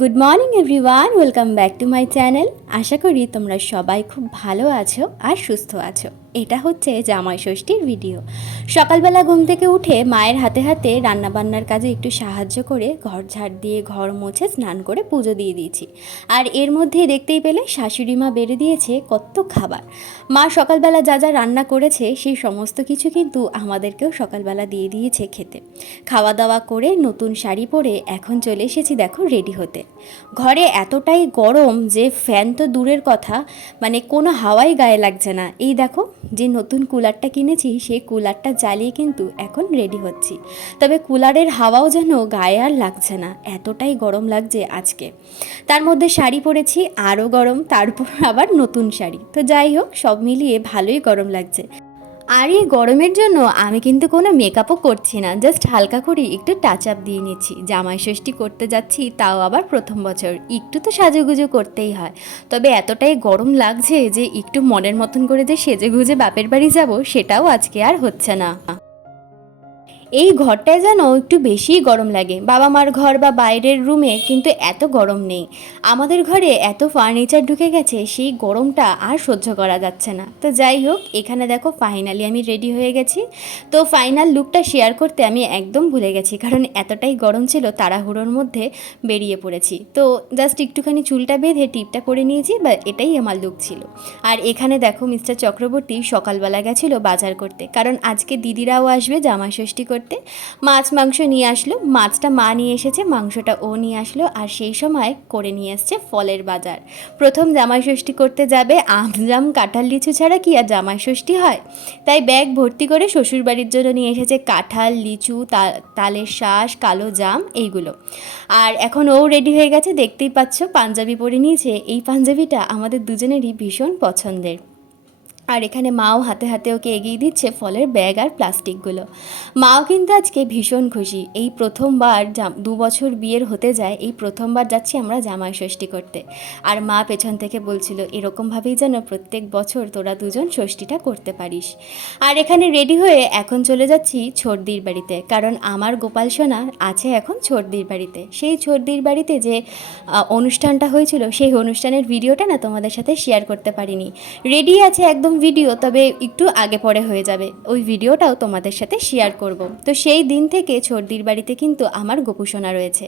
Good morning everyone, welcome back to my channel. আশা করি তোমরা সবাই খুব ভালো আছো আর সুস্থ আছো। এটা হচ্ছে জামাই ষষ্ঠীর ভিডিও। সকালবেলা ঘুম থেকে উঠে মায়ের হাতে হাতে রান্নাবান্নার কাজে একটু সাহায্য করে ঘর ঝাড় দিয়ে ঘর মুছে স্নান করে পুজো দিয়ে দিয়েছি। আর এর মধ্যে দেখতেই পেলে শাশুড়ি মা বেড়ে দিয়েছে কত খাবার। মা সকালবেলা যা যা রান্না করেছে সেই সমস্ত কিছু কিন্তু আমাদেরকেও সকালবেলা দিয়ে দিয়েছে খেতে। খাওয়া দাওয়া করে নতুন শাড়ি পরে এখন চলে এসেছি দেখো রেডি হতে। ঘরে এতটাই গরম যে ফ্যান তো দূরের কথা, মানে কোনো হাওয়াই গায়ে লাগছে না। এই দেখো যে নতুন কুলারটা কিনেছি সেই কুলারটা জ্বালিয়ে কিন্তু এখন রেডি হচ্ছি। তবে কুলারের হাওয়াও যেন গায়ে আর লাগছে না, এতটাই গরম লাগছে আজকে। তার মধ্যে শাড়ি পরেছি আরও গরম, তারপর আবার নতুন শাড়ি। তো যাই হোক, সব মিলিয়ে ভালোই গরম লাগছে। আর এই গরমের জন্য আমি কিন্তু কোনো মেকআপও করছি না, জাস্ট হালকা করে একটু টাচ আপ দিয়ে নিচ্ছি। জামাই ষষ্ঠী করতে যাচ্ছি, তাও আবার প্রথম বছর, একটু তো সাজুগুজু করতেই হয়। তবে এতটাই গরম লাগছে যে একটু মনের মতন করে যে সেজে গুজে বাপের বাড়ি যাব সেটাও আজকে আর হচ্ছে না। এই ঘরটায় যেন একটু বেশিই গরম লাগে। বাবা মার ঘর বা বাইরের রুমে কিন্তু এত গরম নেই, আমাদের ঘরে এত ফার্নিচার ঢুকে গেছে, সেই গরমটা আর সহ্য করা যাচ্ছে না। তো যাই হোক, এখানে দেখো ফাইনালি আমি রেডি হয়ে গেছি। তো ফাইনাল লুকটা শেয়ার করতে আমি একদম ভুলে গেছি, কারণ এতটাই গরম ছিল, তাড়াহুড়োর মধ্যে বেরিয়ে পড়েছি। তো জাস্ট একটুখানি চুলটা বেঁধে টিপটা পরে নিয়েছি, বা এটাই আমার লুক ছিল। আর এখানে দেখো মিস্টার চক্রবর্তী সকালবেলা গেছিলো বাজার করতে, কারণ আজকে দিদিরাও আসবে জামাই ষষ্ঠী করতে। মাছ মাংস নিয়ে আসলো, মাছটা মা নিয়ে এসেছে, মাংসটা ও নিয়ে আসলো, আর সেই সময় করে নিয়ে এসছে ফলের বাজার। প্রথম জামাই ষষ্ঠী করতে যাবে, আম জাম কাঁঠাল লিচু ছাড়া কি আর জামাই ষষ্ঠী হয়? তাই ব্যাগ ভর্তি করে শ্বশুরবাড়ির জন্য নিয়ে এসেছে কাঁঠাল, লিচু, তালের শাঁস, কালো জাম, এইগুলো। আর এখন ও রেডি হয়ে গেছে, দেখতেই পাচ্ছ পাঞ্জাবি পরে নিয়েছে। এই পাঞ্জাবিটা আমাদের দুজনেরই ভীষণ পছন্দের। আর এখানে মাও হাতে হাতে ওকে এগিয়ে দিচ্ছে ফলের ব্যাগ আর প্লাস্টিকগুলো। মাও কিন্তু আজকে ভীষণ খুশি, এই প্রথমবার 2 বছর বিয়ের হতে যায়, এই প্রথমবার যাচ্ছি আমরা জামাই ষষ্ঠী করতে। আর মা পেছন থেকে বলছিল এরকমভাবেই যেন প্রত্যেক বছর তোরা দুজন ষষ্ঠীটা করতে পারিস। আর এখানে রেডি হয়ে এখন চলে যাচ্ছি ছর্দির বাড়িতে, কারণ আমার গোপাল সোনা আছে এখন ছর্দির বাড়িতে। সেই ছর্দির বাড়িতে যে অনুষ্ঠানটা হয়েছিল, সেই অনুষ্ঠানের ভিডিওটা না তোমাদের সাথে শেয়ার করতে পারিনি। রেডি আছে একদম ভিডিও, তবে একটু আগে পরে হয়ে যাবে, ওই ভিডিওটাও তোমাদের সাথে শেয়ার করব। তো সেই দিন থেকে ছর্দির বাড়িতে কিন্তু আমার গোপুসোনা রয়েছে।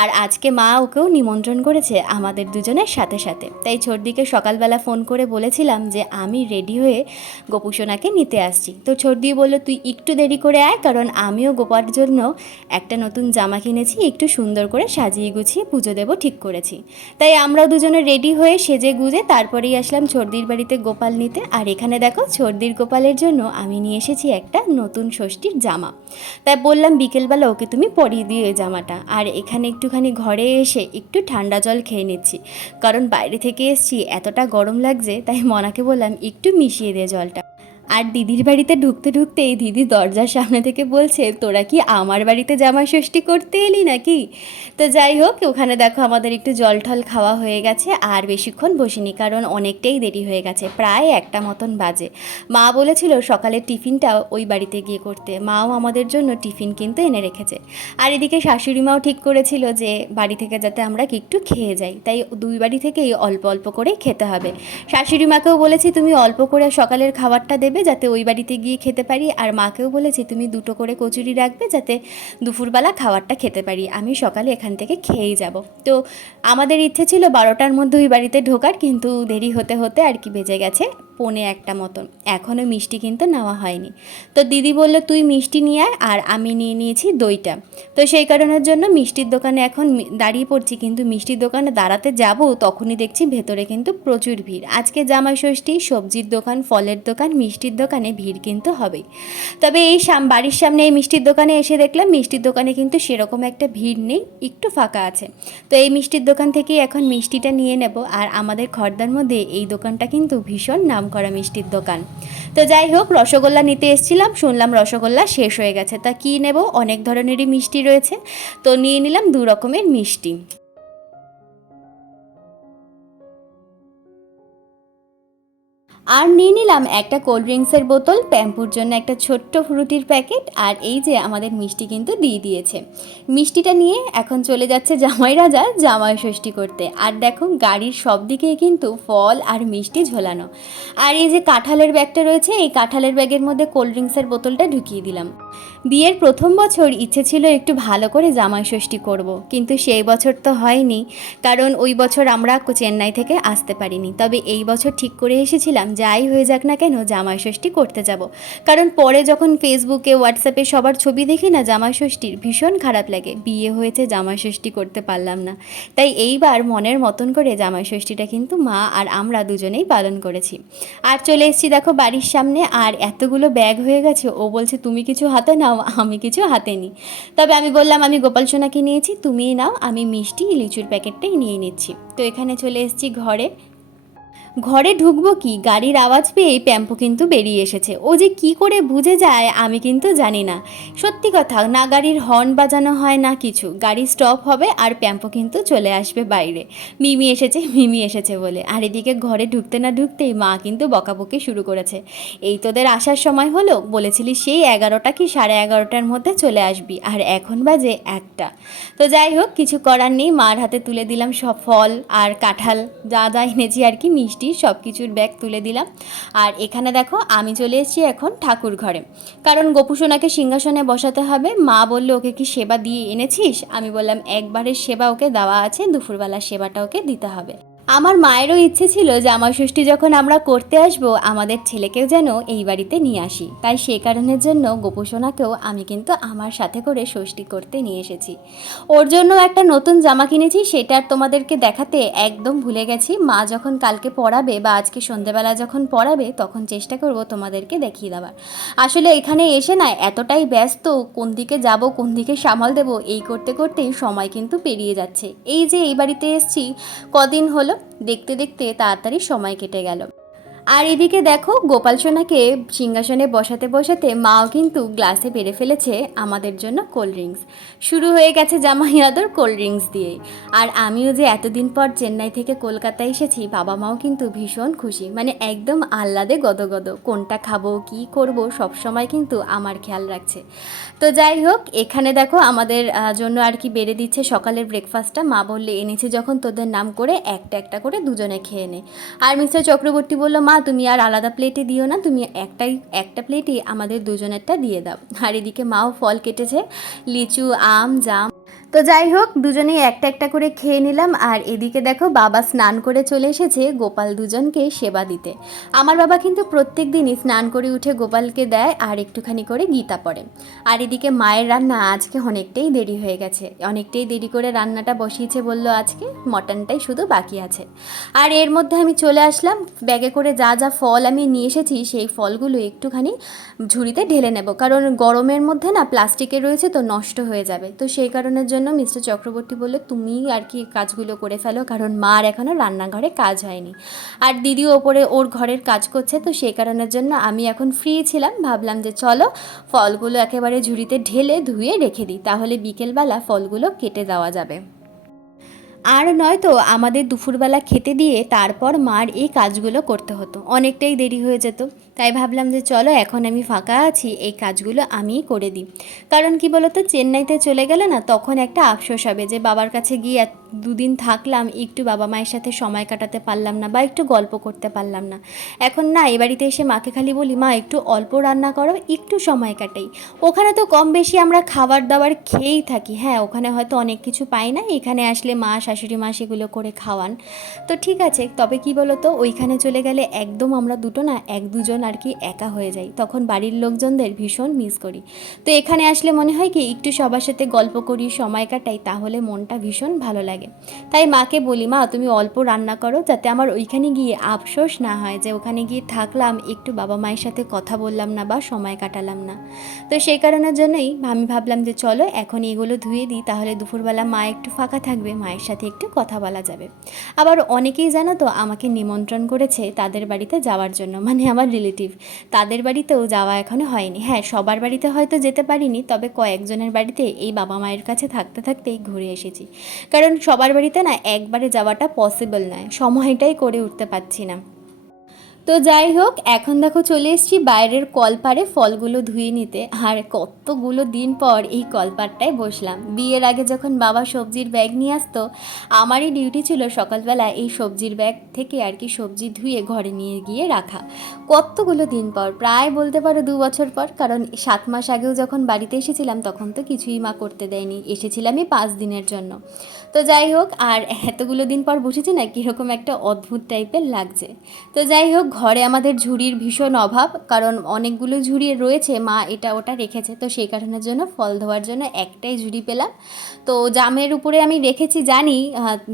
আর আজকে মা ওকেও নিমন্ত্রণ করেছে আমাদের দুজনের সাথে সাথে। তাই ছর্দিকে সকালবেলা ফোন করে বলেছিলাম যে আমি রেডি হয়ে গোপুসোনাকে নিতে আসছি। তো ছর্দি বলল তুই একটু দেরি করে আয়, কারণ আমিও গোপার জন্য একটা নতুন জামা কিনেছি, একটু সুন্দর করে সাজিয়ে গুছিয়ে পুজো দেবো ঠিক করেছি। তাই আমরা দুজনে রেডি হয়ে সেজে গুজে তারপরেই আসলাম ছর্দির বাড়িতে গোপাল নিতে। আর এখানে দেখো ছর্দির গোপালের জন্য আমি নিয়ে এসেছি একটা নতুন ষষ্ঠীর জামা। তাই বললাম বিকেলবেলা ওকে তুমি পরিয়ে দিও এই জামাটা। আর এখানে একটুখানি ঘরে এসে একটু ঠান্ডা জল খেয়ে নিচ্ছি, কারণ বাইরে থেকে এসছি, এতটা গরম লাগছে, তাই মনাকে বললাম একটু মিশিয়ে দে জলটা। আর দিদির বাড়িতে ঢুকতে ঢুকতেই দিদি দরজার সামনে থেকে বলছে তোরা কি আমার বাড়িতে জামাই ষষ্ঠী করতে এলি নাকি? তো যাই হোক, ওখানে দেখো আমাদের একটু জল ঠল খাওয়া হয়ে গেছে, আর বেশিক্ষণ বসিনি, কারণ অনেকটাই দেরি হয়ে গেছে, প্রায় 1টা মতন বাজে। মা বলেছিল সকালের টিফিনটাও ওই বাড়িতে গিয়ে করতে, মাও আমাদের জন্য টিফিন কিন্তু এনে রেখেছে। আর এদিকে শাশুড়ি মাও ঠিক করেছিল যে বাড়ি থেকে যাতে আমরা একটু খেয়ে যাই, তাই দুই বাড়ি থেকেই অল্প অল্প করে খেতে হবে। শাশুড়ি মাকেও বলেছি তুমি অল্প করে সকালের খাবারটা দেবে যাতে ওই বাড়িতে গিয়ে খেতে পারি, আর মাকেও বলেছি তুমি 2টো করে কচুরি রাখবে যাতে দুপুরবেলা খাবারটা খেতে পারি, আমি সকালে এখান থেকে খেয়েই যাব। তো আমাদের ইচ্ছে ছিল 12টার মধ্যে ওই বাড়িতে ঢোকার, কিন্তু দেরি হতে হতে আর কি বেজে গেছে 1:45 মতন, এখনও মিষ্টি কিন্তু নেওয়া হয়নি। তো দিদি বলল তুই মিষ্টি নিয়ে আয়, আর আমি নিয়ে নিয়েছি দইটা। তো সেই কারণের জন্য মিষ্টির দোকানে এখন দাঁড়িয়ে পড়ছি, কিন্তু মিষ্টির দোকানে দাঁড়াতে যাব তখনই দেখছি ভেতরে কিন্তু প্রচুর ভিড়। আজকে জামাই ষষ্ঠী, সবজির দোকান, ফলের দোকান, মিষ্টির দোকানে ভিড় কিন্তু হবেই। তবে এই বাড়ির সামনে এই মিষ্টির দোকানে এসে দেখলাম মিষ্টির দোকানে কিন্তু সেরকম একটা ভিড় নেই, একটু ফাঁকা আছে। তো এই মিষ্টির দোকান থেকেই এখন মিষ্টিটা নিয়ে নেব। আর আমাদের খড়দার মধ্যে এই দোকানটা কিন্তু ভীষণ নামকরা মিষ্টির দোকান। তো যাই হোক, রসগোল্লা নিতে এসেছিলাম, শুনলাম রসগোল্লা শেষ হয়ে গেছে, তা কী নেব, অনেক ধরনেরই মিষ্টি রয়েছে, তো নিয়ে নিলাম 2 রকমের মিষ্টি। আর নিয়ে নিলাম একটা কোল্ড ড্রিঙ্কসের বোতল, প্যাম্পুর জন্য একটা ছোট্ট ফ্রুটির প্যাকেট, আর এই যে আমাদের মিষ্টি কিন্তু দিয়ে দিয়েছে। মিষ্টিটা নিয়ে এখন চলে যাচ্ছে জামাই রাজা জামাই ষষ্ঠী করতে। আর দেখো গাড়ির সব দিকেই কিন্তু ফল আর মিষ্টি ঝোলানো। আর এই যে কাঁঠালের ব্যাগটা রয়েছে, এই কাঁঠালের ব্যাগের মধ্যে কোল্ড ড্রিঙ্কসের বোতলটা ঢুকিয়ে দিলাম। বিয়ের প্রথম বছর ইচ্ছে ছিল একটু ভালো করে জামাই ষষ্ঠী করব, কিন্তু সেই বছর তো হয়নি, কারণ ওই বছর আমরা চেন্নাই থেকে আসতে পারিনি। তবে এই বছর ঠিক করে এসেছিলাম যাই হয়ে যাক না কেন জামাই ষষ্ঠী করতে যাব, কারণ পরে যখন ফেসবুকে হোয়াটসঅ্যাপে সবার ছবি দেখি না জামাই ষষ্ঠীর, ভীষণ খারাপ লাগে, বিয়ে হয়েছে জামাই ষষ্ঠী করতে পারলাম না। তাই এইবার মনের মতন করে জামাই ষষ্ঠীটা কিন্তু মা আর আমরা দুজনেই পালন করেছি। আর চলে এসেছি দেখো বাড়ির সামনে, আর এতগুলো ব্যাগ হয়ে গেছে, ও বলছে তুমি কিছু হাতে নাও, আমি কিছু হাতে নিই। তবে আমি বললাম আমি গোপাল সোনাকে নিয়েছি, তুমিই নাও, আমি মিষ্টি লিচুর প্যাকেটটাই নিয়ে নিচ্ছি। তো এখানে চলে এসেছি ঘরে। ঘরে ঢুকবো কি, গাড়ির আওয়াজ পেয়ে প্যাম্পু কিন্তু বেরিয়ে এসেছে। ও যে কি করে বুঝে যায় আমি কিন্তু জানি না। সত্যি কথা, না গাড়ির হর্ন বাজানো হয় না কিছু, গাড়ি স্টপ হবে আর প্যাম্পু কিন্তু চলে আসবে বাইরে, মিমি এসেছে মিমি এসেছে বলে। আর এদিকে ঘরে ঢুকতে না ঢুকতেই মা কিন্তু বকাবকি শুরু করেছে। এই তোদের আসার সময় হলো, বলেছিলি সেই 11টা কি 11:30টার মধ্যে চলে আসবি, আর এখন বাজে 1টা। তো যাই হোক, কিছু করার নেই, মার হাতে তুলে দিলাম সব ফল আর কাঁঠাল যা যা এনেছি আর কি, মিষ্টি সব কিছুর ব্যাগ তুলে দিলাম। আর এখানে দেখো আমি চলে এসেছি এখন ঠাকুর ঘরে, কারণ গোপুসোনাকে সিংহাসনে বসাতে হবে। মা বললো ওকে কি সেবা দিয়ে এনেছিস, আমি বললাম একবারের সেবা ওকে দেওয়া আছে, দুপুরবেলার সেবাটা ওকে দিতে হবে। আমার মায়েরও ইচ্ছে ছিল জামাই ষষ্ঠী যখন আমরা করতে আসবো আমাদের ছেলেকেও যেন এই বাড়িতে নিয়ে আসি, তাই সে কারণের জন্য গোপুসোনাকেও আমি কিন্তু আমার সাথে করে ষষ্ঠী করতে নিয়ে এসেছি। ওর জন্য একটা নতুন জামা কিনেছি, সেটা তোমাদেরকে দেখাতে একদম ভুলে গেছি। মা যখন কালকে পরাবে বা আজকে সন্ধেবেলা যখন পরাবে তখন চেষ্টা করব তোমাদেরকে দেখিয়ে দেওয়ার। আসলে এখানে এসে না এতটাই ব্যস্ত, কোন দিকে যাব কোন দিকে সামাল দেব এই করতে করতেই সময় কিন্তু পেরিয়ে যাচ্ছে। এই যে এই বাড়িতে এসেছি কদিন হলো, দেখতে দেখতে তাড়াতাড়ি সময় কেটে গেল। আর এদিকে দেখো গোপাল সোনাকে সিংহাসনে বসাতে বসাতে মাও কিন্তু গ্লাসে বেড়ে ফেলেছে আমাদের জন্য কোল্ড ড্রিঙ্কস। শুরু হয়ে গেছে জামাই আদর কোল্ড ড্রিঙ্কস দিয়ে। আর আমিও যে এতদিন পর চেন্নাই থেকে কলকাতায় এসেছি, বাবা মাও কিন্তু ভীষণ খুশি, মানে একদম আহ্লাদে গদগদ, কোনটা খাবো কি করব সবসময় কিন্তু আমার খেয়াল রাখছে। তো যাই হোক, এখানে দেখো আমাদের জন্য আর কি বেড়ে দিচ্ছে সকালের ব্রেকফাস্টটা। মা বললে এনেছি যখন তোদের নাম করে একটা একটা করে দুজনে খেয়ে নে। আর মিস্টার চক্রবর্তী বলল মা তুমি আর আলাদা প্লেটে দিও না, তুমি একটা প্লেটে আমাদের দুজনেরটা দিয়ে দাও। আর এদিকে মাও ফল কেটেছে, লিচু আম জাম। তো যাই হোক, দুজনেই একটা একটা করে খেয়ে নিলাম। আর এদিকে দেখো বাবা স্নান করে চলে এসেছে গোপাল দুজনকে সেবা দিতে। আমার বাবা কিন্তু প্রত্যেক দিনই স্নান করে উঠে গোপালকে দেয় আর একটুখানি করে গীতা পড়ে। আর এদিকে মায়ের রান্না আজকে অনেকটাই দেরি হয়ে গেছে, অনেকটাই দেরি করে রান্নাটা বসিয়েছে, বললো আজকে মটনটাই শুধু বাকি আছে। আর এর মধ্যে আমি চলে আসলাম, ব্যাগে করে যা যা ফল আমি নিয়ে এসেছি সেই ফলগুলো একটুখানি ঝুড়িতে ঢেলে নেব, কারণ গরমের মধ্যে না প্লাস্টিকের রয়েছে তো নষ্ট হয়ে যাবে। তো সেই কারণের জন্য মিস্টার চক্রবর্তী বললে তুমি আর কি কাজগুলো করে ফেলো, কারণ মার এখনও রান্নাঘরে কাজ হয়নি। আর দিদিও ওপরে ওর ঘরের কাজ করছে, তো সেই কারণের জন্য আমি এখন ফ্রি ছিলাম, ভাবলাম যে চলো ফলগুলো একেবারে ঝুড়িতে ঢেলে ধুয়ে রেখে দিই, তাহলে বিকেলবেলা ফলগুলো কেটে দেওয়া যাবে। আর নয়তো আমাদের দুপুরবেলা খেতে দিয়ে তারপর মার এই কাজগুলো করতে হতো, অনেকটাই দেরি হয়ে যেত। তাই ভাবলাম যে চলো এখন আমি ফাঁকা আছি, এই কাজগুলো আমিই করে দিই। কারণ কি বলতো, চেন্নাইতে চলে গেলে না তখন একটা আফসোস হবে যে বাবার কাছে গিয়ে দুদিন থাকলাম, একটু বাবা মায়ের সাথে সময় কাটাতে পারলাম না বা একটু গল্প করতে পারলাম না। এখন না এ বাড়িতে এসে মাকে খালি বলি মা একটু অল্প রান্না করো, একটু সময় কাটাই। ওখানে তো কম বেশি আমরা খাবার দাবার খেয়েই থাকি, হ্যাঁ ওখানে হয়তো অনেক কিছু পাই না, এখানে আসলে মা শাশুড়ি মা সেগুলো করে খাওয়ান। তো ঠিক আছে, তবে কি বলো তো, ওইখানে চলে গেলে একদম আমরা দুটো না এক দুজন আর কি একা হয়ে যাই, তখন বাড়ির লোকজনদের ভীষণ মিস করি। তো এখানে আসলে মনে হয় কি একটু সবার সাথে গল্প করি, সময় কাটাই, তাহলে মনটা ভীষণ ভালো লাগে। তাই মাকে বলি মা তুমি অল্প রান্না করো, যাতে আমার ওইখানে গিয়ে আফসোস না হয় যে ওখানে গিয়ে থাকলাম একটু বাবা মায়ের সাথে কথা বললাম না বা সময় কাটালাম না। তো সেই কারণের জন্যই আমি ভাবলাম যে চলো এখন এগুলো ধুয়ে দিই, তাহলে দুপুরবেলা মা একটু ফাঁকা থাকবে, মায়ের সাথে একটু কথা বলা যাবে। আবার অনেকেই জানো তো আমাকে নিমন্ত্রণ করেছে তাদের বাড়িতে যাওয়ার জন্য, মানে আমার রিলেটিভ, তাদের বাড়িতেও যাওয়া এখনো হয়নি। হ্যাঁ সবার বাড়িতে হয়তো যেতে পারিনি, তবে কয়েকজনের বাড়িতে এই বাবা মায়ের কাছে থাকতে থাকতেই ঘুরে এসেছি, কারণ সবার বাড়িতে না একবারে যাওয়াটা পসিবল নয়, সময়টাই করে উঠতে পারছি না। তো যাই হোক, এখন দেখো চলে এসেছি বাইরের কলপারে ফলগুলো ধুয়ে নিতে। আর কতগুলো দিন পর এই কলপারটায় বসলাম। বিয়ের আগে যখন বাবা সবজির ব্যাগ নিয়ে আসতো, আমারই ডিউটি ছিল সকালবেলা এই সবজির ব্যাগ থেকে আর কি সবজি ধুয়ে ঘরে নিয়ে গিয়ে রাখা। কতগুলো দিন পর, প্রায় বলতে পারো 2 বছর পর, কারণ 7 মাস আগেও যখন বাড়িতে এসেছিলাম তখন তো কিছুই মা করতে দেয়নি, এসেছিলামই 5 দিনের জন্য। তো যাই হোক, আর এতগুলো দিন পর বসেছি না, কীরকম একটা অদ্ভুত টাইপের লাগছে। তো যাই হোক, ঘরে আমাদের ঝুড়ির ভীষণ অভাব, কারণ অনেকগুলো ঝুড়ি রয়েছে, মা এটা ওটা রেখেছে, তো সেই কারণের জন্য ফল ধোয়ার জন্য একটাই ঝুড়ি পেলাম। তো জামের উপরে আমি রেখেছি, জানি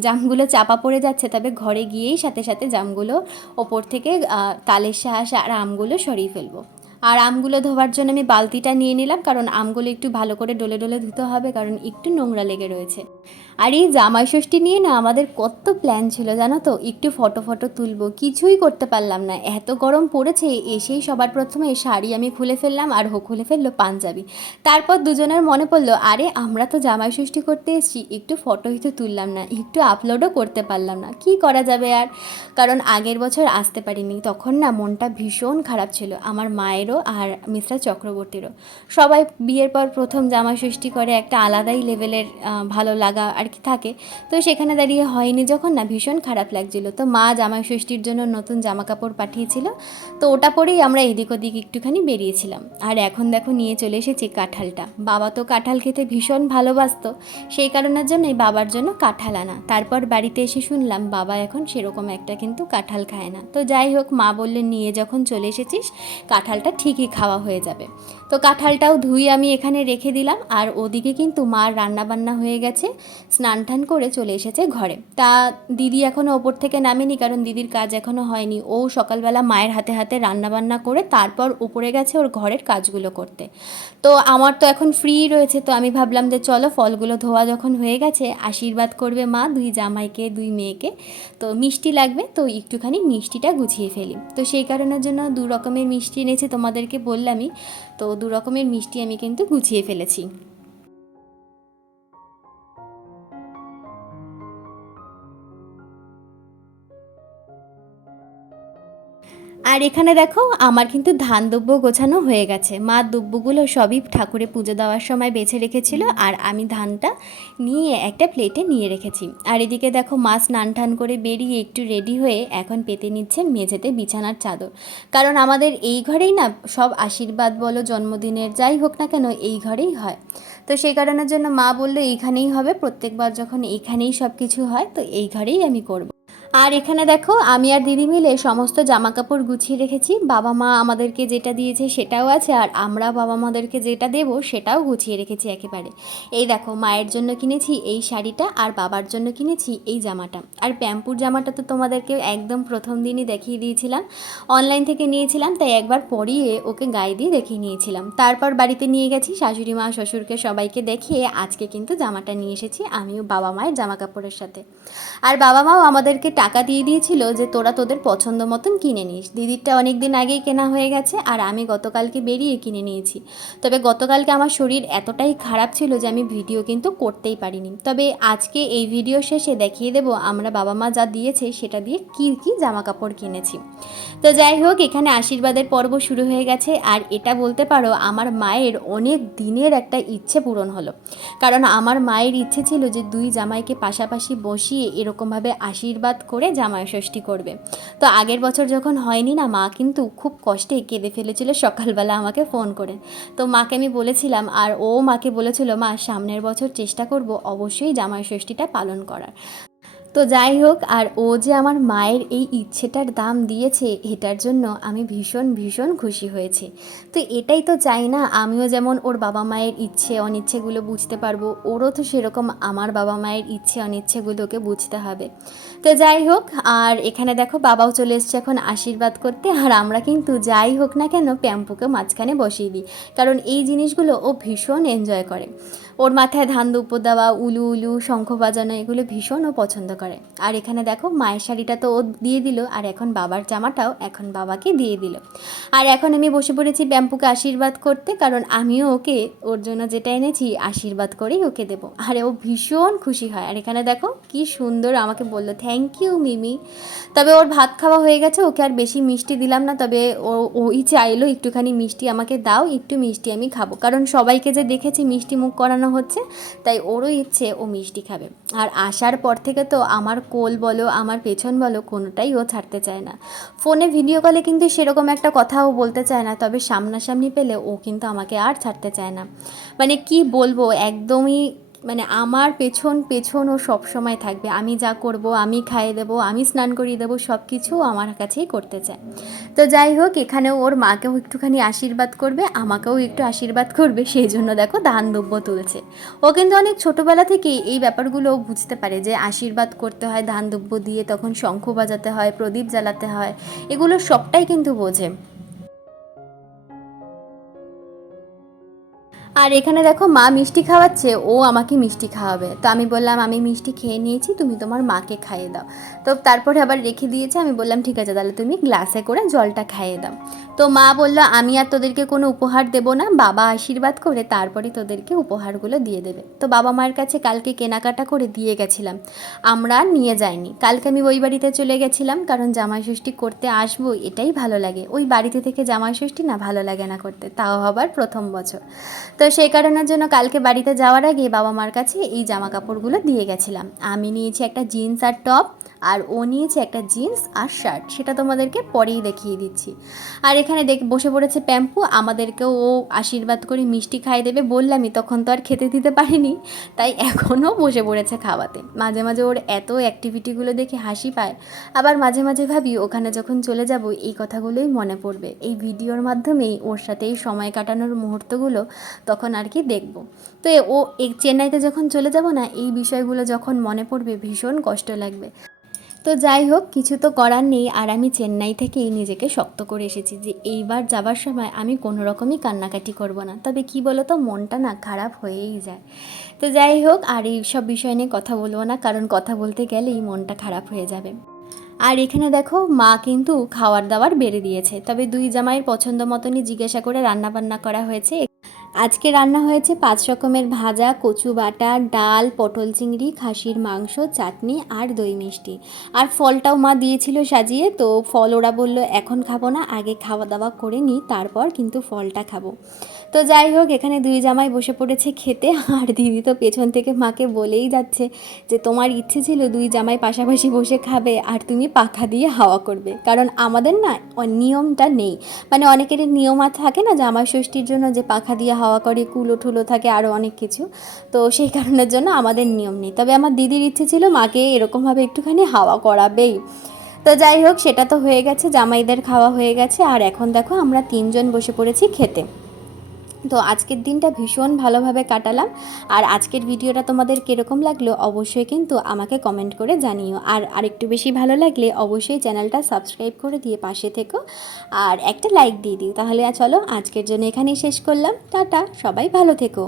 জামগুলো চাপা পড়ে যাচ্ছে, তবে ঘরে গিয়েই সাথে সাথে জামগুলো ওপর থেকে তালের সাহায্যে আর আমগুলো সরিয়ে ফেলবো। আর আমগুলো ধোয়ার জন্য আমি বালতিটা নিয়ে নিলাম, কারণ আমগুলো একটু ভালো করে ডলে ডলে ধুতে হবে, কারণ একটু নোংরা লেগে রয়েছে। আর এই জামাই ষষ্ঠী নিয়ে না আমাদের কত প্ল্যান ছিল জানো তো, একটু ফটো ফটো তুলবো, কিছুই করতে পারলাম না, এত গরম পড়েছে। এসেই সবার প্রথমে শাড়ি আমি খুলে ফেললাম, আর খুলে ফেললো পাঞ্জাবি। তারপর দুজনের মনে পড়লো, আরে আমরা তো জামাই ষষ্ঠী করতে এসেছি, একটু ফটোই তো তুললাম না, একটু আপলোডও করতে পারলাম না, কি করা যাবে আর। কারণ আগের বছর আসতে পারিনি, তখন না মনটা ভীষণ খারাপ ছিল আমার মায়েরও আর মিস্টার চক্রবর্তীরও। সবাই বিয়ের পর প্রথম জামাই ষষ্ঠী করে, একটা আলাদাই লেভেলের ভালো লাগা আর কি থাকে। তো সেখানে দাঁড়িয়ে হয়নি যখন, না ভীষণ খারাপ লাগছিল। তো মা জামাই ষষ্ঠীর জন্য নতুন জামা কাপড় পাঠিয়েছিল, তো ওটা পরেই আমরা এদিক ওদিক একটুখানি বেরিয়েছিলাম। আর এখন দেখো নিয়ে চলে এসেছি কাঁঠালটা। বাবা তো কাঁঠাল খেতে ভীষণ ভালোবাসতো, সেই কারণের জন্যই বাবার জন্য কাঁঠাল আনা। তারপর বাড়িতে এসে শুনলাম বাবা এখন সেরকম একটা কিন্তু কাঁঠাল খায় না। তো যাই হোক, মা বললেন নিয়ে যখন চলে এসেছিস কাঁঠালটা ঠিকই খাওয়া হয়ে যাবে। তো কাঁঠালটাও ধুয়ে আমি এখানে রেখে দিলাম। আর ওদিকে কিন্তু মার রান্নাবান্না হয়ে গেছে, স্নান টান করে চলে এসেছে ঘরে। তা দিদি এখনও ওপর থেকে নামেনি, কারণ দিদির কাজ এখনও হয়নি। ও সকালবেলা মায়ের হাতে হাতে রান্নাবান্না করে তারপর উপরে গেছে ওর ঘরের কাজগুলো করতে। তো আমার তো এখন ফ্রি রয়েছে, তো আমি ভাবলাম যে চলো ফলগুলো ধোয়া যখন হয়ে গেছে, আশীর্বাদ করবে মা 2 জামাইকে 2 মেয়েকে, তো মিষ্টি লাগবে, তো একটুখানি মিষ্টিটা গুছিয়ে ফেলি। তো সেই কারণের জন্য 2 রকমের মিষ্টি এনেছি, তোমাদেরকে বললামই। তো 2 রকমের মিষ্টি আমি কিন্তু গুছিয়ে ফেলেছি। আর এখানে দেখো আমার কিন্তু ধান দুব্য গোছানো হয়ে গেছে। মা দুব্যগুলো সবই ঠাকুরে পুজো দেওয়ার সময় বেছে রেখেছিল, আর আমি ধানটা নিয়ে একটা প্লেটে নিয়ে রেখেছি। আর এদিকে দেখো মা স্নান টান করে বেরিয়ে একটু রেডি হয়ে এখন পেতে নিচ্ছে মেঝেতে বিছানার চাদর। কারণ আমাদের এই ঘরেই না সব আশীর্বাদ বলো জন্মদিনের যাই হোক না কেন এই ঘরেই হয়। তো সেই কারণের জন্য মা বললো এইখানেই হবে, প্রত্যেকবার যখন এইখানেই সব কিছু হয় তো এই ঘরেই আমি করব। আর এখানে দেখো আমি আর দিদি মিলে সমস্ত জামা কাপড় গুছিয়ে রেখেছি। বাবা মা আমাদেরকে যেটা দিয়েছে সেটাও আছে, আর আমরা বাবা মাদেরকে যেটা দেবো সেটাও গুছিয়ে রেখেছি একেবারে। এই দেখো মায়ের জন্য কিনেছি এই শাড়িটা, আর বাবার জন্য কিনেছি এই জামাটা। আর প্যাম্পুর জামাটা তো তোমাদেরকে একদম প্রথম দিনই দেখিয়ে দিয়েছিলাম, অনলাইন থেকে নিয়েছিলাম, তাই একবার পরিয়ে ওকে গায়ে দিয়ে দেখিয়ে নিয়েছিলাম। তারপর বাড়িতে নিয়ে গেছি শাশুড়ি মা শ্বশুরকে সবাইকে দেখিয়ে আজকে কিন্তু জামাটা নিয়ে এসেছি আমিও বাবা মায়ের জামা কাপড়ের সাথে। আর বাবা মাও আমাদেরকে টাকা দিয়ে দিয়েছিল যে তোরা তোদের পছন্দ মতন কিনে নিস। দিদিরটা অনেক দিন আগেই কেনা হয়ে গেছে, আর আমি গতকালকে বেরিয়ে কিনে নিয়েছি। তবে গতকালকে আমার শরীর এতটাই খারাপ ছিল যে আমি ভিডিও কিন্তু করতেই পারিনি। তবে আজকে এই ভিডিও শেষে দেখিয়ে দেবো আমরা বাবা মা যা দিয়েছে সেটা দিয়ে কী কী জামা কাপড় কিনেছি। তো যাই হোক, এখানে আশীর্বাদের পর্ব শুরু হয়ে গেছে। আর এটা বলতে পারো আমার মায়ের অনেক দিনের একটা ইচ্ছে পূরণ হলো, কারণ আমার মায়ের ইচ্ছে ছিল যে 2 জামাইকে পাশাপাশি বসিয়ে এরকমভাবে আশীর্বাদ করে জামাই ষষ্ঠী করবে। তো আগের বছর যখন হয়নি না, মা কিন্তু খুব কষ্টে কেঁদে ফেলেছিল সকালবেলা আমাকে ফোন করে। তো মাকে আমি বলেছিলাম, আর ও মাকে বলেছিল মা সামনের বছর চেষ্টা করব অবশ্যই জামাই ষষ্ঠীটা পালন করার। তো যাই হোক, আর ও যে আমার মায়ের এই ইচ্ছেটার দাম দিয়েছে এটার জন্য আমি ভীষণ ভীষণ খুশি হয়েছি। তো এটাই তো চাই না, আমিও যেমন ওর বাবা মায়ের ইচ্ছে অনিচ্ছেগুলো বুঝতে পারবো, ওরও তো সেরকম আমার বাবা মায়ের ইচ্ছে অনিচ্ছেগুলোকে বুঝতে হবে। তো যাই হোক, আর এখানে দেখো বাবাও চলে এসছে এখন আশীর্বাদ করতে। আর আমরা কিন্তু যাই হোক না কেন প্যাম্পুকে মাঝখানে বসিয়ে দিই, কারণ এই জিনিসগুলো ও ভীষণ এনজয় করে। ওর মাথায় ধান দুব্বো দেওয়া, উলু উলু শঙ্খ বাজানো, এগুলো ভীষণ ও পছন্দ করে। আর এখানে দেখো মায়ের শাড়িটা তো ও দিয়ে দিল, আর এখন বাবার জামাটাও এখন বাবাকে দিয়ে দিল। আর এখন আমি বসে পড়েছি ব্যাম্পুকে আশীর্বাদ করতে, কারণ আমিও ওকে ওর জন্য যেটা এনেছি আশীর্বাদ করেই ওকে দেবো। আর ও ভীষণ খুশি হয়। আর এখানে দেখো কি সুন্দর আমাকে বললো থ্যাংক ইউ মিমি। তবে ওর ভাত খাওয়া হয়ে গেছে, ওকে আর বেশি মিষ্টি দিলাম না। তবে ওই চাইলো একটুখানি মিষ্টি আমাকে দাও, একটু মিষ্টি আমি খাবো, কারণ সবাইকে যে দেখেছি মিষ্টি মুখ করানো হচ্ছে, তাই ওরও ইচ্ছে ও মিষ্টি খাবে। আর আসার পর থেকে তো আমার কোল বলো আমার পেছন বলো কোনোটাই ও ছাড়তে চায় না। ফোনে ভিডিও কলে কিন্তু সেরকম একটা কথাও বলতে চায় না, তবে সামনাসামনি পেলে ও কিন্তু আমাকে আর ছাড়তে চায় না। মানে কি বলবো, একদমই মানে আমার পেছন পেছন ও সব সময় থাকবে। আমি যা করব, আমি খাইয়ে দেবো, আমি স্নান করিয়ে দেবো, সব কিছু আমার কাছেই করতে চায়। তো যাই হোক, এখানেও ওর মাকেও একটুখানি আশীর্বাদ করবে, আমাকেও একটু আশীর্বাদ করবে, সেই জন্য দেখো দান দ্রব্য তুলছে। ও কিন্তু অনেক ছোটোবেলা থেকেই এই ব্যাপারগুলো বুঝতে পারে যে আশীর্বাদ করতে হয় দান দ্রব্য দিয়ে, তখন শঙ্খ বাজাতে হয়, প্রদীপ জ্বালাতে হয়, এগুলো সবটাই কিন্তু বোঝে। আর এখানে দেখো মা মিষ্টি খাওয়াচ্ছে, ও আমাকে মিষ্টি খাওয়াবে। তো আমি বললাম আমি মিষ্টি খেয়ে নিয়েছি, তুমি তোমার মাকে খাইয়ে দাও। তো তারপরে আবার রেখে দিয়েছে, আমি বললাম ঠিক আছে তাহলে তুমি গ্লাসে করে জলটা খাইয়ে দাও। তো মা বললো আমি আর তোদেরকে কোনো উপহার দেবো না, বাবা আশীর্বাদ করে তারপরে তোদেরকে উপহারগুলো দিয়ে দেবে। তো বাবা মায়ের কাছে কালকে কেনাকাটা করে দিয়ে গেছিলাম, আমরা নিয়ে যাইনি। কালকে আমি ওই বাড়িতে চলে গেছিলাম, কারণ জামাই ষষ্ঠী করতে আসবো এটাই ভালো লাগে। ওই বাড়িতে থেকে জামাই ষষ্ঠী না ভালো লাগে না করতে, তাও আবার প্রথম বছর। তো সেই কারণের জন্য কালকে বাড়িতে যাওয়ার আগে বাবা মার কাছে এই জামা কাপড়গুলো দিয়ে গেছিলাম। আমি নিয়েছি একটা জিন্স আর টপ, আর ও নিয়েছে একটা জিন্স আর শার্ট, সেটা তোমাদেরকে পরেই দেখিয়ে দিচ্ছি। আর এখানে বসে পড়েছে প্যাম্পু, আমাদেরকেও ও আশীর্বাদ করে মিষ্টি খাইয়ে দেবে। বললামই তখন তো আর খেতে দিতে পারিনি, তাই এখনও বসে পড়েছে খাওয়াতে। মাঝে মাঝে ওর এত অ্যাক্টিভিটিগুলো দেখে হাসি পায়, আবার মাঝে মাঝে ভাবি ওখানে যখন চলে যাব এই কথাগুলোই মনে পড়বে, এই ভিডিওর মাধ্যমেই ওর সাথে এই সময় কাটানোর মুহূর্তগুলো তখন আর কি দেখব। তো ও এই চেন্নাইতে যখন চলে যাব না, এই বিষয়গুলো যখন মনে পড়বে ভীষণ কষ্ট লাগবে। তো যাই হোক, কিছু তো করার নেই। আর আমি চেন্নাই থেকেই নিজেকে শক্ত করে এসেছি যে এইবার যাবার সময় আমি কোনো রকমই কান্নাকাটি করব না। তবে কি বলো তো, মনটা না খারাপ হয়েই যায়। তো যাই হোক, আর এই সব বিষয় নিয়ে কথা বলবো না, কারণ কথা বলতে গেলেই মনটা খারাপ হয়ে যাবে। আর এখানে দেখো মা কিন্তু খাওয়ার দাওয়ার বেড়ে দিয়েছে, তবে দুই জামাইয়ের পছন্দ মতনই জিজ্ঞাসা করে রান্না বান্না করা হয়েছে। আজকে রান্না হয়েছে 5 রকমের ভাজা, কচু বাটা, ডাল, পটল চিংড়ি, খাসির মাংস, চাটনি আর দই মিষ্টি। আর ফলটাও মা দিয়েছিল সাজিয়ে। তো ফল ওরা বললো এখন খাবো না, আগে খাওয়া দাওয়া করে নিই তারপর কিন্তু ফলটা খাবো। তো যাই হোক, এখানে দুই জামাই বসে পড়েছে খেতে। আর দিদি তো পেছন থেকে মাকে বলেই যাচ্ছে যে তোমার ইচ্ছে ছিল দুই জামাই পাশাপাশি বসে খাবে আর তুমি পাখা দিয়ে হাওয়া করবে, কারণ আমাদের না নিয়মটা নেই। মানে অনেকেরই নিয়ম থাকে না জামাই ষষ্ঠীর জন্য, যে পাখা দিয়ে হাওয়া করে, কুলো ঠুলো থাকে, আরও অনেক কিছু। তো সেই কারণের জন্য আমাদের নিয়ম নেই, তবে আমার দিদির ইচ্ছে ছিল মাকে এরকমভাবে একটুখানি হাওয়া করাবেই। তো যাই হোক, সেটা তো হয়ে গেছে, জামাইদের খাওয়া হয়ে গেছে। আর এখন দেখো আমরা 3জন বসে পড়েছি খেতে। তো আজকের দিনটা ভীষণ ভালোভাবে কাটালাম। আর আজকের ভিডিওটা তোমাদের কীরকম লাগলো অবশ্যই কিন্তু আমাকে কমেন্ট করে জানিও। আর আরেকটু বেশি ভালো লাগলে অবশ্যই চ্যানেলটা সাবস্ক্রাইব করে দিয়ে পাশে থেকো, আর একটা লাইক দিয়ে দিও। তাহলে চলো আজকের জন্য এখানেই শেষ করলাম, টাটা, সবাই ভালো থেকো।